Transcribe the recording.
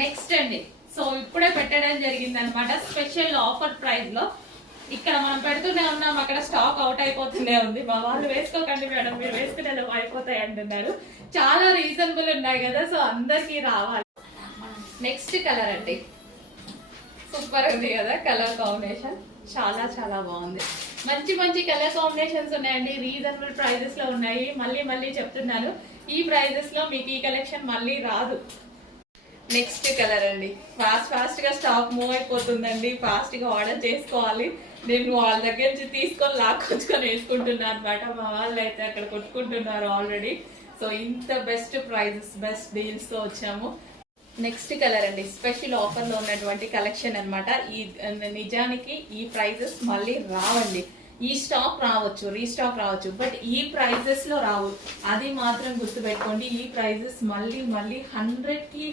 Next అండి, so ఇప్పుడే పెట్టడం జరిగింది అనమాట స్పెషల్ ఆఫర్ ప్రైస్ లో. ఇక్కడ మనం పెడుతూనే ఉన్నాం, అక్కడ స్టాక్ అవుట్ అయిపోతూనే ఉంది. మా వాళ్ళు వేసుకోకండి మేడం, మీరు వేసుకునే అయిపోతాయి అంటున్నారు. చాలా రీజనబుల్ ఉన్నాయి కదా, సో అందరికి రావాలి. నెక్స్ట్ కలర్ అండి, సూపర్ ఉంది కదా కలర్ కాంబినేషన్, చాలా చాలా బాగుంది. మంచి మంచి కలర్ కాంబినేషన్స్ ఉన్నాయండి, రీజనబుల్ ప్రైజెస్ లో ఉన్నాయి. మళ్ళీ మళ్ళీ చెప్తున్నాను, ఈ ప్రైజెస్ లో మీకు ఈ కలెక్షన్ మళ్ళీ రాదు. నెక్స్ట్ కలర్ అండి, ఫాస్ట్ గా స్టాక్ మూవ్ అయిపోతుందండి, ఫాస్ట్ గా ఆర్డర్ చేసుకోవాలి. నేను వాళ్ళ దగ్గర నుంచి తీసుకొని లాక్కొచ్చుకొని వేసుకుంటున్నాను అనమాట. మా వాళ్ళు అయితే అక్కడ కొట్టుకుంటున్నారు ఆల్రెడీ. సో ఇంత బెస్ట్ ప్రైజెస్, బెస్ట్ డీల్స్ తో వచ్చాము. నెక్స్ట్ కలర్ అండి, స్పెషల్ ఆఫర్ లో ఉన్నటువంటి కలెక్షన్ అనమాట. ఈ నిజానికి ఈ ప్రైజెస్ మళ్ళీ రావండి. ఈ స్టాక్ రావచ్చు, రీస్టాక్ రావచ్చు, బట్ ఈ ప్రైజెస్ లో రావు. అది మాత్రం గుర్తుపెట్టుకోండి. ఈ ప్రైజెస్ మళ్ళీ 100 కి